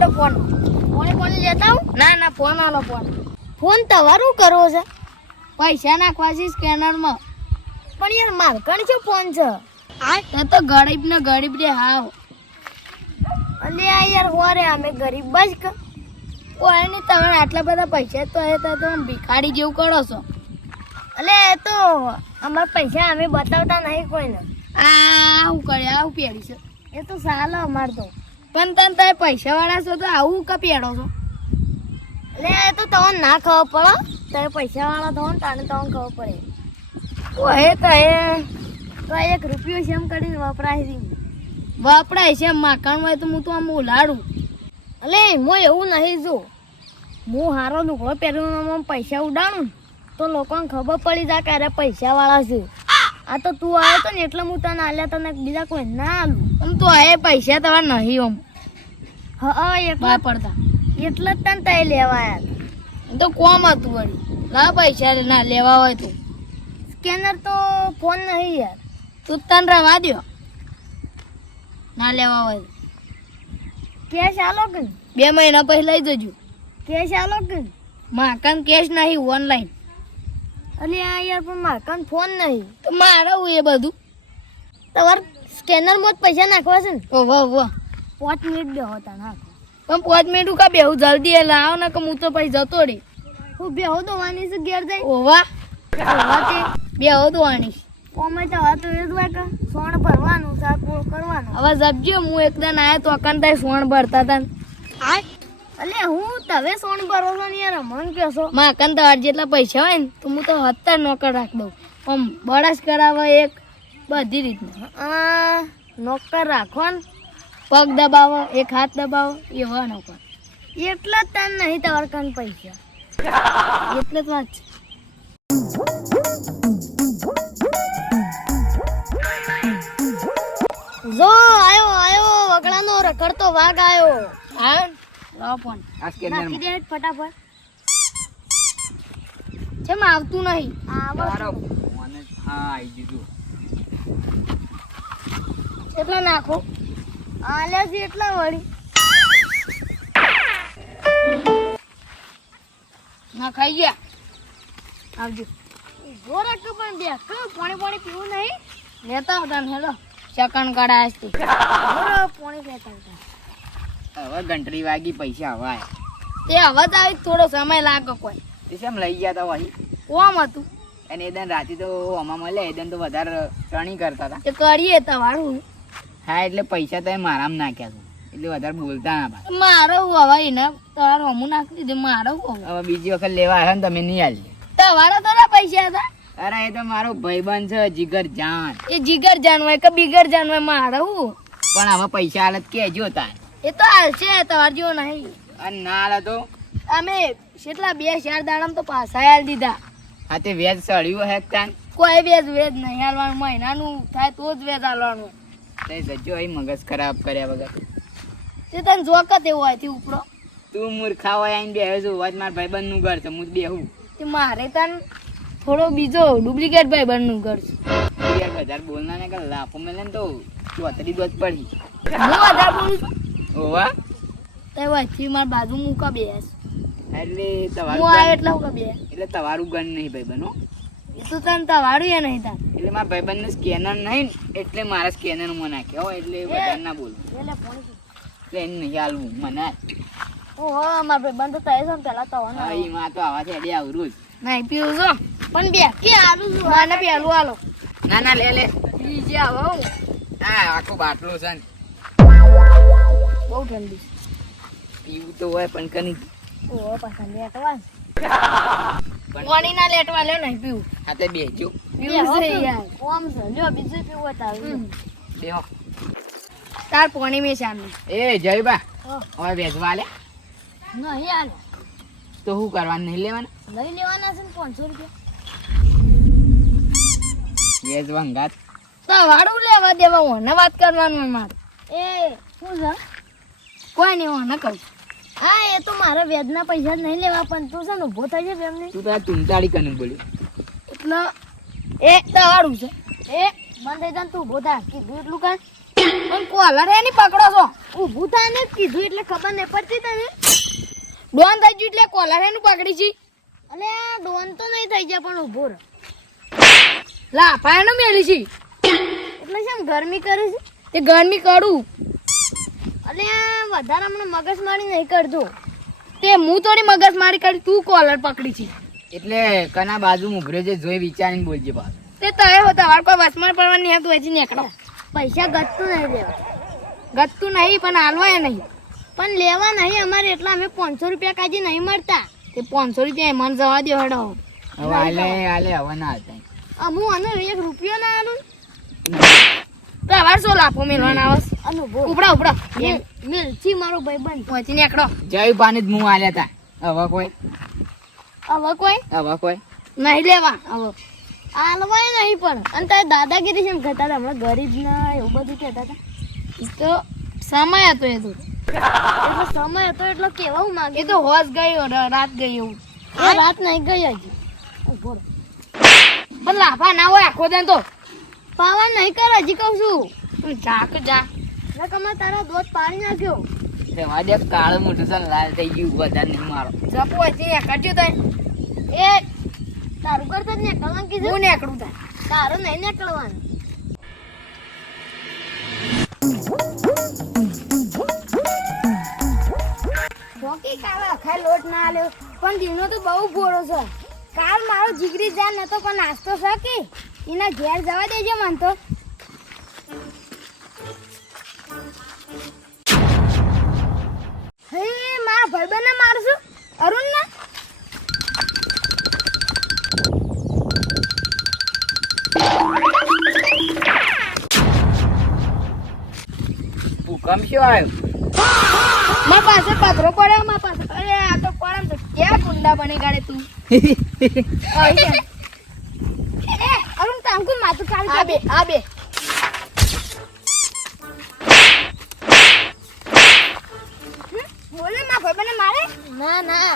હેડો phone phone લેતા આવું? ના ફોન આલો ફોન તમારું કરવો છે? પૈસા નાખવા છે સ્કેનરમાં. પણ યાર મારકણ છે ફોન છે. તે તો ગરીબ ને ગરીબ રે હાવ. અલે આ યાર હોરે અમે ગરીબ બસ કે કોઈ નહીં, તમારે આટલા બધા પૈસા તો હે તો ભિખારી જેવું કરો છો. અલે એ તો અમાર પૈસા અમે બતાવતા નહીં કોઈને. હું કરે આવું પેડી છે એ તો સાલ અમાર તો. પણ તમે પૈસા વાળા છો તો આવું કા પેડો છો? અલે એ તો તમને ના ખબર પડે. તમે પૈસા વાળા થો ને તાને તમને ખબર પડે. ઓહે તો એ તો 1 રૂપિયો સેમ કરીને વપરાય છે. વાપરાય છે માખણ હોય તો હું તો આમ ઉલાડું. અલે હું એવું નહીં જો હું હારો લુગડો પહેરીને પૈસા ઉડાડું તો લોકોને ખબર પડી જાય કે અરે પૈસા વાળા છે. આ તો તું આવ્યો તો ને એટલે હું તને આલ્યા, તને બીજા કોઈ ના આલું. આમ તો એ પૈસા તમારે નહીં આમ હા એટલા પડતા એટલે જ તને તય લેવાયા. તો કોમ હતું વળી. ના પૈસા ના લેવા હોય તો સ્કેનર તો ફોન નહીં યાર. તું તને રવા દ્યો ના લેવા હોય. કેશ આલો કે 2 મહિના પછી લઈ જજો. કેશ આલો કે માકન કેશ નહીં, ઓનલાઈન. અલે આ યાર પણ મારકન ફોન નહીં. તો મારે હું એ બધું તમારે સ્કેનરમાં જ પૈસા નાખવા છે ને? વાહ 5 મિનિટ બેહો તા નાખો. પણ 5 મિનિટ કા બેહું જલ્દી એટલે આવો ને કે હું તો પછી જતો રે. હું બેહો દોવાની છે ઘેર જાય. ઓવા ઓવા તે બેહો દોવાની. ઓમે તો હવે તો એ જ હોય કે સોણ ભરવાનું શાક કરવાનું. હવે જપજો હું એકદમ આયા તો અકન તાય સોણ ભરતા હતા. અલે હું તમે સોણ ભરો છો ને યાર મન કેસો. માકન તો જેટલા પૈસા હોય ને તો હું તો 70 નોકર રાખી દઉં. આમ બળાસ કરાવે એક બધી રીતના. નોકર રાખો ને પગ દબાવો, એક હાથ દબાવો, એવા નોકર. એટલા જ તાન નહીં તમારે કાન પૈસા. એટલે જ વાત છે. જો આયો વગડાનો રખડતો વાઘ આયો. હા લાવો ફોન. નાખી દે ફટાફટ. જેમ આવતું નહીં. કેટલા નાખો? આલ્યા છે એટલા વળી. ના ખાઈ ગયા. આવજો. જો રાખ પણ બે પાણી પીવું નહીં. લેતા આવતા ને હેલો ચકન કડા હસ્તી. પાણી લેતા આવતા. હવે ઘંટડી વાગી પૈસા હવે આયા. તે હવે તો આવી થોડો સમય લાગે કોઈ. તે કેમ લઈ ગયા તા વહી? કોમ હતું અને એદન રાતે તો આમાં મળે એદન તો વધારે ચણી કરતા હતા. તે કરીએ તમારું. હા એટલે પૈસા તો મારામાં નાખ્યા છે એટલે વધારે બોલતા ના પાછા. મારે હવે એને તમારું હમું નાખી દીધું. મારે હવે બીજી વખત લેવા આવ્યા ને તમે નહીં આલી. તમારા તો પૈસા હતા. અરે એ તો મારો ભાઈબંધ છે જીગર જાન. એ જીગર જાન હોય કે બીગર જાન હોય મારે હું. પણ હવે પૈસા હાલત કેજો તાર. એ તો હાલશે તમારે જેવો નહીં. અને ના હાલે તો અમે કેટલા 2-4 દાડામાં તો પાછા હાલ દીધા. હા તે વેજ સળ્યું હે તાન. કોઈ વેજ નહીં હાલવાનું. મહિનાનું થાય તો જ વેજ હાલવાનું. તે જજો અહીં મગજ ખરાબ કર્યા વગર. તે તને જોકત એવું હોય થી ઉપડો. તું મૂર્ખા હોય આઈને બેહે છું વાત મારા ભાઈબંધ નું ઘર છે હું જ બેહું. તે મારે તને થોડો બીજો ડુપ્લિકેટ ભાઈ બનનું ઘર છે. યાર વધારે બોલના ને કે લાફો મેલે ને તો ચોતરી દોત પડી. હું વધારે બોલું છું. ઓવા તે વચ્ચે મારી બાજુ મૂકા બેસ. એટલે હું તમારું આ ગન- એટલે હું બે. એટલે તમારું ગન નહીં ભાઈબંધ હો. એ તો તને તમારું એ નહીં તાર. એટલે મારા ભાઈબંધ ને સ્કેનર નહીં ને એટલે મારા સ્કેનર માં નાખ્યા હો એટલે વધારે ના બોલું. એટલે ફોન કર. એટલે એને નહીં હાલવું મને. ઓહો મારા ભાઈ બંધ તો થાય છે ને પેલા તો હા ઈ માં તો આવા છે એટલે આવરું જ. નહીં પીવું છો પણ બે કે આલું છું. મને પેલું આલો ના ના લે લે. બીજે આવો હું. હા આખો બાટલો છે ને. બહુ ઠંડી. પીવું તો હોય પણ કની ઓહો પાછા લેટવા. પણ પાણી ના લેટવા લે નહીં પીવું. હા તે બેજો પીવું છે યાર. ઓમ છે લ્યો બીજું પીવું હોય તારું. બેહો. તાર પાણી મેં સામે. એ જયબા હા. હવે વેચવા લે નહીં આલે. તો શું કરવાનું નહીં લેવાના? લઈ લેવાના છે ને 500 રૂપિયા. વેચવા અંગાત તો વાળું લેવા દેવા ઓને વાત કરવાનું હોય મારે. એ શું છે? કોઈ નહીં ઓને કહું. હા એ તો મારા વ્યાજના પૈસા જ નહીં લેવા પણ તું છે ને ઊભો થઈ જાય એમને. તું તો આ તુંતાળી કને બોલ્યું. એટલે એ તમારું છે. એ બંધ થઈ જાય ને તું ઊભો થા કીધું એટલું કાંઈ. પણ કોલર એની પકડો છો ઊભું થાય ને કીધું એટલે ખબર નહીં પડતી તને. ડોન થઈ ગયું એટલે કોલર એનું પકડી છે અલે આ ડોન તો નહીં થઈ જાય પણ ઊભો રહે. લાફા એનો મેલી છે એટલે શેમ ગરમી કરે છે? તે ગરમી કરું અલે આ વધારે હમણાં મગજમારી નહીં કરજો. તે હું થોડી મગજ મારી કરી તું કોલર પકડી છે એટલે કના બાજુ ઉભરે છે જોઈ વિચારીને બોલજે પાછું. તે તય હો તમારે કોઈ વસમાં પડવાની હતું હજી નીકળો પૈસા ગતું નહીં લેવા ગતું નહીં પણ હાલવાય નહીં પણ લેવા નહીં અમારે એટલા અમે 500 રૂપિયા કાજી નહીં મળતા. તે 500 રૂપિયા મન જવા દો હેડો હવે આલે હવે ના હતા. હું આનો 1 રૂપિયો ના આલું તો હવે શું લાફો મેળવાના આવસ અને ઉભો ઉપડા ઉપડા મિલથી મારો ભાઈબંધ પહોંચી નીકળો જય પાણી જ મું આલ્યા તા. હવે કોઈ હવે કોઈ નહીં લેવા હવે આલવાય નહીં પણ અને તારે દાદાગીરી છે એમ કહેતા હતા હમણાં ગરીબ ના એવું બધું કહેતા હતા. એ તો સમય હતો એ તો એટલે સમય હતો એટલે કેવા હું માંગે એ તો હોશ ગયો રાત ગઈ એવું એ રાત નહીં ગઈ હજી ઉભો રહો. પણ લાફા ના હોય આખો દન તો પાવા નહીં કર હજી કહું છું તું જા કે જા નકર તારા દોત પાડી નાખ્યો. તેમાં દે કાળું મોટું છે લાલ થઈ ગયું વધારે નહીં મારો. જપો હોય કરજો તો એ તારું કરતા જ નીકળવાનું કીધું. હું નીકળું તા તારું નહીં નીકળવાનું. જોકી કાલે અખાય લોટ ના આલ્યો પણ દીનો તો બહુ ગોળો છે કાલ મારો જીગરી જા નતો પણ નાસ્તો છે કે એના ઘેર જવા દેજો મન તો હે મારા ભાઈબંધને મારશું અરુણ ના ભૂકંપ શું આવ્યો? મારા પાસે પથરો પડ્યો મારા પાસે અરે આ તો પડે તો ક્યાં કુંડા બની ગાડે તું એ અરુણ તાંકુ માથું કાઢ આ બે બોલે મારા ભાઈબંધને મારે ના ના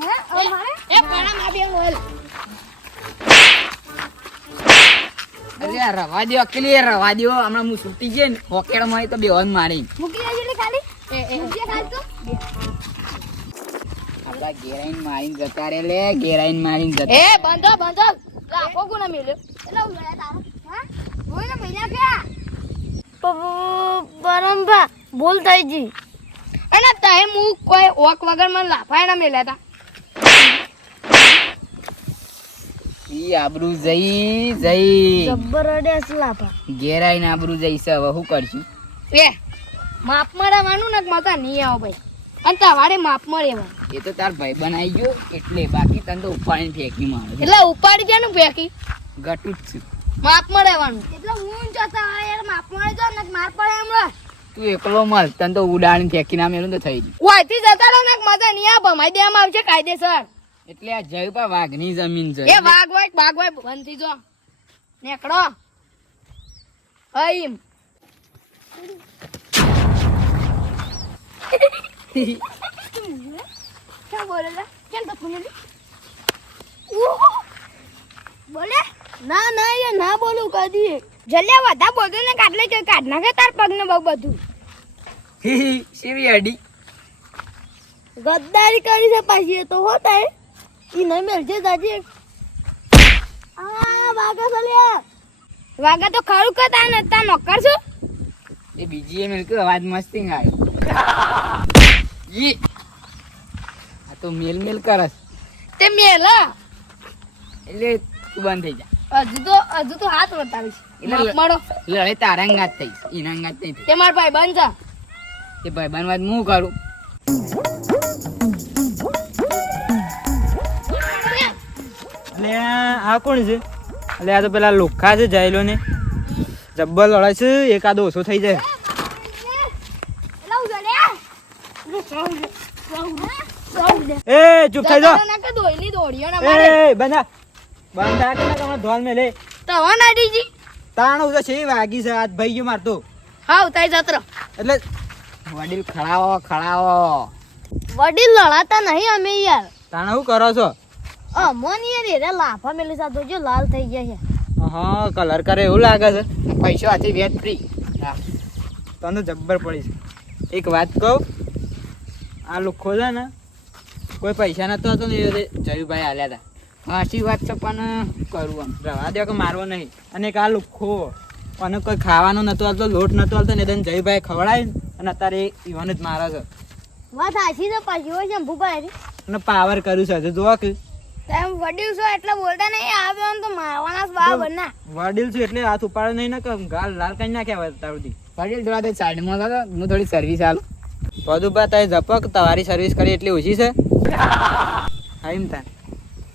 હે ઓ મારે એ પાણા માં બે બોલ અરે આ રવા દ્યો અકેલી રવા દ્યો. હમણાં હું છૂટી ગઈ ને પોકેટમાં હોય તો બેહોન મારી. મૂકી દેજો એટલે ખાલી મૂકી ખાલી તો આપડા ઘેરાઈને મારીને જતા રે લે ઘેરાઈને મારીને જતા. એ બંધો લાખો ગુના મેલ્યો એટલે હું લયા તારો હા બોલે મહિના ક્યાં પરમભા ભૂલ થઈ ગઈ. અને તય હું કોઈ ઓક વગર મને લાફાય ના મેલ્યા તા ઈ આબરૂ જઈ જબ્બર અડ્યા છે લાફા. ઘેરાઈને આબરૂ જઈ છે. હવે શું કરશું? એ માપ મળવાનું ને મતા નહીં આવો ભાઈ અને તમારે માપ મળે એ તો તાર ભાઈ બનાવી ગયો એટલે બાકી તને તો ઉપાડીને ફેંકી મારે. એટલે ઉપાડી જાય ને ફેંકી ગટું જ છું. માપ મળવાનું એટલે હું જતા હોય યાર માપ મળે જો ને માર પડે એમ તું એકલો મળ તને તો ઉડાડીને ફેંકી ના મેલું તો થઈ ગયું. ઓયથી જતા રહો ને મજા નહીં આ ભમાઈ દેવામાં આવશે કાયદેસર એટલે આ જયપા વાઘની જમીન છે. એ વાઘ હોય બંધ થઈ જો નેકડો અઈમ क्या बोले ला क्या तो बोले बोले ના ના એ ના બોલું કદી. જલ્યા વધા બોલતો ને કાટલે કે કાઢ નાખે તાર પગને બહુ બધું શેવી અડી ગદ્દારી કરી છે પાછી એ તો હોતા હે ઈ નહીં મેલજે દાદી. આ વાગા સલ્યા વાગા તો ખરું કે તા ને તા નોકર છો એ બીજી એ મેલ કે અવાજ મસ્તી આવ્યો. ઈ આ તો મેલ કરસ તે મેલા એટલે તું બંધ થઈ જા. હજુ તો હાથ વટાવીશ એટલે માપ મળો લડે તારા અંગાત થઈ એના અંગાત નહીં થઈ. તે માર ભાઈ બંધ જા તે ભાઈ બનવાદ હું કરું. એટલે આ કોણ છે? એટલે આ તો પેલા લોખા છે જાયલો ને જબ્બર લડાય છે. એકાદો ઓછો થઈ જાય. એ ચૂપ થઈ જાઓ. એ બંધા બંધા કે ના ધોલ મે લે તાણ ઉધો છે વાગી છે આજ ભાઈ ગયો મારતો. હાઉ તાઈ જતરો એટલે વડીલ ખડાવો વડીલ લડાતા નહીં અમે યાર. તાણ શું કરો છો? અમોન યાર એરે લાફા મેલી સાતો જો લાલ થઈ ગયા છે. હા કલર કરે એવું લાગે છે. પૈસો હાથી વેચ ફ્રી હા. તને જબ્બર પડી છે. એક વાત કહું, આ લુખ્ખો છે ને કોઈ પૈસા નતો હતો ને એ જયુભાઈ હાલ્યા હતા. સાચી વાત છે પણ કરું આમ. રવા દે કે મારવો નહીં. અને એક આ લુખ્ખો અને કોઈ ખાવાનું નતો આવતો, લોટ નતો આવતો ને એને જયુભાઈ ખવડાય અને અત્યારે ઈવન જ મારે છે વાત હાચી તો પછી હોય છે ભૂપાઈ અને પાવર કર્યું છે હજુ જોવા કે તેમ વડીલ છો એટલે બોલતા નહીં આવ્યો તો મારવાના બરાબર ના વડીલ છું એટલે હાથ ઉપાડે નહીં ને કે ગાલ લાલ કરી નાખ્યા અત્યાર સુધી. વડીલ થોડા તે સાઈડમાં હતો હું થોડી સર્વિસ આલું. બધું તારે જપક તમારી સર્વિસ કરી એટલી ઓછી છે. હા એમ થાય.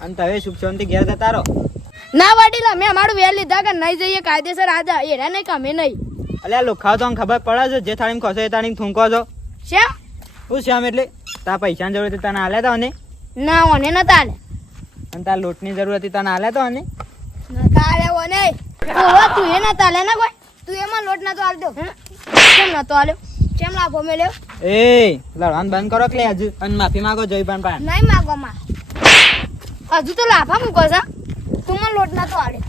અને તમે સુખ શાંતિ ઘેર જતા રહો. ના વડીલ અમે અમારું વેલ લીધા કે નહીં જઈએ કાયદેસર આજા એરા નહીં કમે નહીં. અલ્યા લુખાવ તો ખબર પડે છે જે થાળીમાં ખોસો એ થાળીમાં થૂંકો છો. શ્યામ શું શ્યામ એટલે તાર પૈસાની જરૂર હતી તને હાલ્યા હતા અને ના ઓને નતા આલે અને તાર લોટની જરૂર હતી તને હાલ્યા હતા અને નતા આલે ઓને ઓવા તું એ નતા આલે ને કોઈ તું એમાં લોટ નતો આલતો કેમ નતો આલ્યો કેમ લાભો મેલ્યો એ લડવાનું બંધ કરો કે હજુ અને માફી માંગો જયપાન પાસે. નહીં માગો માં હજુ તો લાફા મૂકો છે તું મને લોટ નતો આલે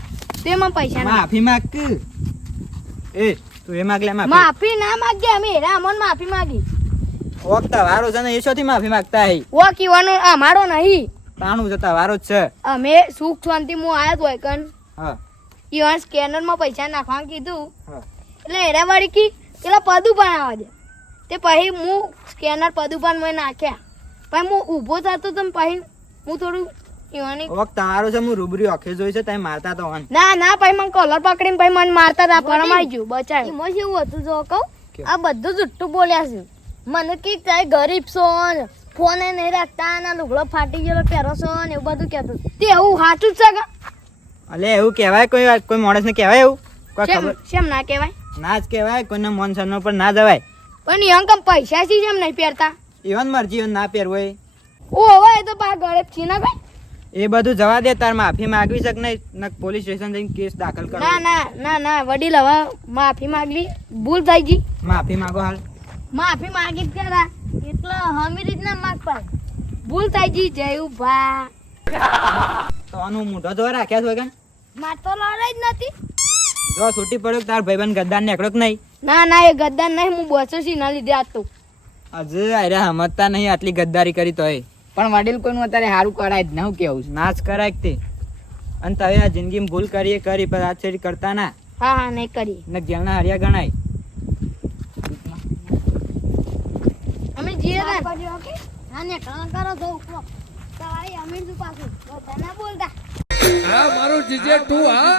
તું એમાં પૈસા ના માફી માંગ કે એ તું એ માગ લે માફી. માફી ના માગે અમે એરા અમન માફી માગી ઓક તવારો છે ને એ શોથી માફી માંગતા હઈ. ઓ કીવાનો અમારો નહીં તાણું છે તવારો જ છે. અમે સુખ શાંતિ હું આયા તો કન હા ઈવન સ્કેનર માં પૈસા નાખવાનું કીધું હા એટલે એરા વાળી કી પેલા પદુ પણ આવવા દે તે પછી હું સ્કેનર પદુ પણ મેં નાખ્યા પછી હું ઊભો થતો તો પછી હું થોડું ઈવાની ઓક તવારો છે હું રૂબરૂ આંખે જોઈ છે તમે મારતા તો હન. ના ના પછી મને કોલર પકડીને પછી મને મારતા હતા પણ આવી ગયું બચાવ્યું એમાં જેવું હતું જો કહું કેવું? આ બધું જુઠ્ઠું બોલ્યા છે મને કે તારે ગરીબ છો ને ફોન નહીં રાખતા ને લુગડો ફાટી ગયેલો પહેરો છો ને એવું બધું કહેતું તે એવું સાચું જ છે કે અલે એવું કહેવાય કોઈ માણસને કહેવાય એવું કોઈ શેમ ખબર શેમ ના કહેવાય ના જ કહેવાય કોઈને મન સન્માન પર ના જવાય. પણ ઈવન કમ પૈસા છે જેમ નહીં પહેરતા ઇવન મરજી ના પહેરવો એ ઓ હવે એ તો પા ગળે છી ના ભાઈ એ બધું જવા દે. તાર માફી માંગવી શક નહીં ને પોલીસ સ્ટેશન જઈને કેસ દાખલ કરો. ના ના ના ના વડીલ હવે માફી માંગલી ભૂલ થઈ ગઈ માફી માંગો હાલ. માફી માંગી જ કરા એટલે હમી રીતના માગ પાડ ભૂલ થઈ ગઈ જયું ભા તો આનું મોઢો જોવા રાખ્યા છો કે માર તો લડાઈ જ નથી જો છૂટી પડ્યો તાર ભાઈબંધ ગદ્દાર નીકળ્યો કે નહીં. ના ના એ ગદ્દાર નહીં હું બસો સી ના લીધે આજ તો હજુ અરે સમજતા નહીં આટલી ગદ્દારી કરી તોય પણ વડીલ કોઈનું અત્યારે સારું કરાય જ ના કેવું છે. ના જ કરાય કે તે. અને તમે આ જિંદગીમાં ભૂલ કરી એ કરી પણ આજ છેડી કરતા ના હા હા નહીં કરી ને જેલના હરિયા ગણાય. અમે જીએ ને ઓકે હા ને કામ કરો છો ઉપરો તમારી અમીર છું પાછું બધા ના બોલતા હા મારું જીજે તું હા